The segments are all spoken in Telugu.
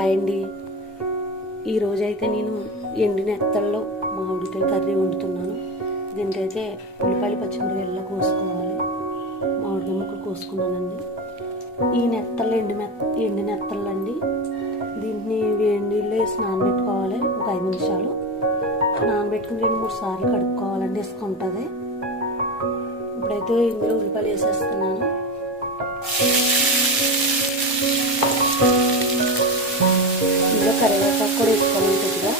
హాయ్ అండి. ఈరోజైతే నేను ఎండిన నెత్తల్లో మామిడికాయ కర్రీ వండుతున్నాను. దీనికైతే ఉల్లిపాయలు పచ్చిమిరపకాయలు కోసుకోవాలి. మామిడికాయ ముక్కలు కోసుకున్నానండి. ఈ నెత్తళ్ళు ఎండి నెత్తళ్ళు అండి. దీన్ని వేడి నీళ్ళు వేసి నానబెట్టుకోవాలి. ఒక 5 నిమిషాలు నానబెట్టుకుని 2-3 సార్లు కడుక్కోవాలండి. ఇసుకుంటుంది. ఇప్పుడైతే ఇందులో ఉల్లిపాయలు వేసేస్తున్నాను. ఇందులో కరివేపాకు కూడా వేసుకోవాలి కొద్దిగా.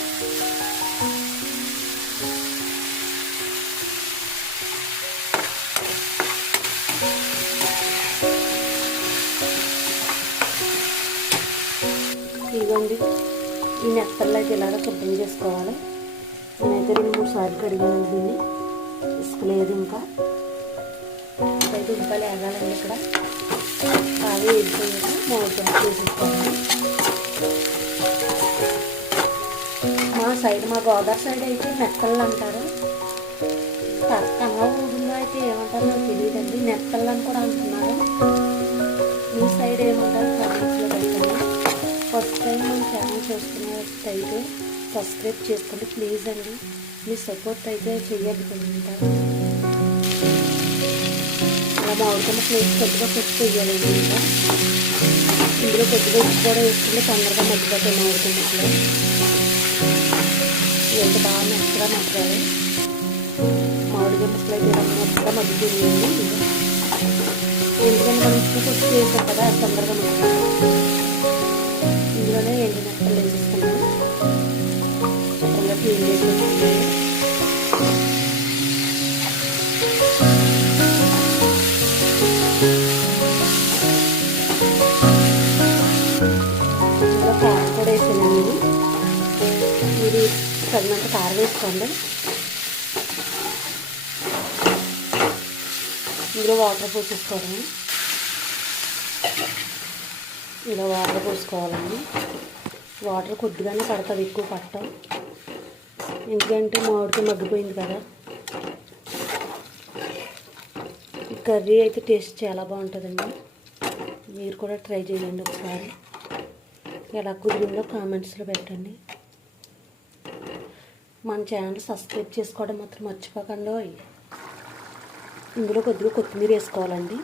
ఇదిగోండి, ఈ నెత్తల్లో అయితే ఇలాగ శుభ్రం చేసుకోవాలి. నేనైతే 2-3 సార్లు కడిగాను. దీన్ని ఇసుకలేదు. ఇంకా అయితే ఉల్లిపాయలు వేగాలండి. ఇక్కడ అవి వేడిపోయాక మామిడికాయ వేసేసుకోవాలి. మా గోదావరి సైడ్ అయితే నెత్తళ్ళు అంటారు. కన్నడ ఊరిలో అయితే ఏమంటారో నాకు తెలియదండి. నెత్తళ్ళు అని కూడా అంటున్నారు. మీ సైడ్ ఏమంటారు కామెంట్స్లో పెట్టండి. ఫస్ట్ టైం మన ఛానల్ చూస్తున్నట్టయితే సబ్స్క్రైబ్ చేసుకోండి ప్లీజ్ అండి. మీ సపోర్ట్ అయితే చెయ్యాలి కొంత. అలా మామిడికాయ ప్లేస్ కొద్దిగా ఫస్ట్ వేయాలండి. ఇంకా ఇందులో కొద్దిగా ఉప్పు కూడా వేసుకుంటే తొందరగా మగ్గిపోతాయి మామిడికాయ ముక్కలు. ఎంత బాగా మెత్తగా మగ్గాలి. మామిడికాయ ముక్కలు అయితే ఇలా మెత్తగా మగ్గిపోయింది. ఎందుకంటే మనం ఉప్పు కొద్ది వేసాం కదా, అది తొందరగా మగ్గుతుంది. ఇందులోనే ఎండిన నెత్తళ్ళు వేసేస్తున్నాను. శుభ్రంగా క్లీన్ చేసేసుకుంటాను. ఇందులో కారం కూడా వేసాను. మీరు తగినంత కారం వేసుకోండి. ఇందులో వాటర్ పోసేసుకోవడం. ఇలా వాటర్ పోసుకోవాలండి. వాటర్ కొద్దిగానే పడుతుంది, ఎక్కువ పట్టం. ఎందుకంటే మామిడికాయ మగ్గిపోయింది కదా. ఈ కర్రీ అయితే టేస్ట్ చాలా బాగుంటుందండి. మీరు కూడా ట్రై చేయండి ఒకసారి. ఎలా కుదిరిందో కామెంట్స్లో పెట్టండి. మన ఛానల్ సబ్స్క్రైబ్ చేసుకోవడం మాత్రం మర్చిపోకండి. ఇందులో కొద్దిగా కొత్తిమీర వేసుకోవాలండి.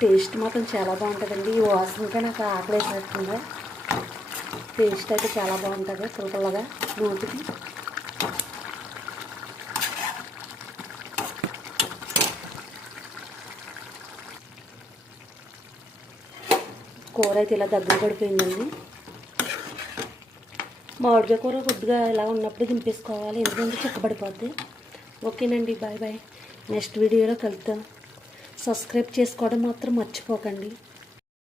టేస్ట్ మాత్రం చాలా బాగుంటుందండి. ఈ వాసనకే నాకు ఆకలి వేసేస్తుందా. టేస్ట్ అయితే చాలా బాగుంటుంది పుల్లగా నోటికి. కూర అయితే ఇలా దగ్గర పడిపోయిందండి. మామిడికాయ కూర కొద్దిగా ఇలా ఉన్నప్పుడు దింపేసుకోవాలి, ఎందుకంటే చిక్కబడిపోద్ది. ఓకేనండి, బాయ్ బాయ్. నెక్స్ట్ వీడియోలో కలుద్దాం. సబ్స్క్రైబ్ చేసుకోవడం మాత్రం మర్చిపోకండి.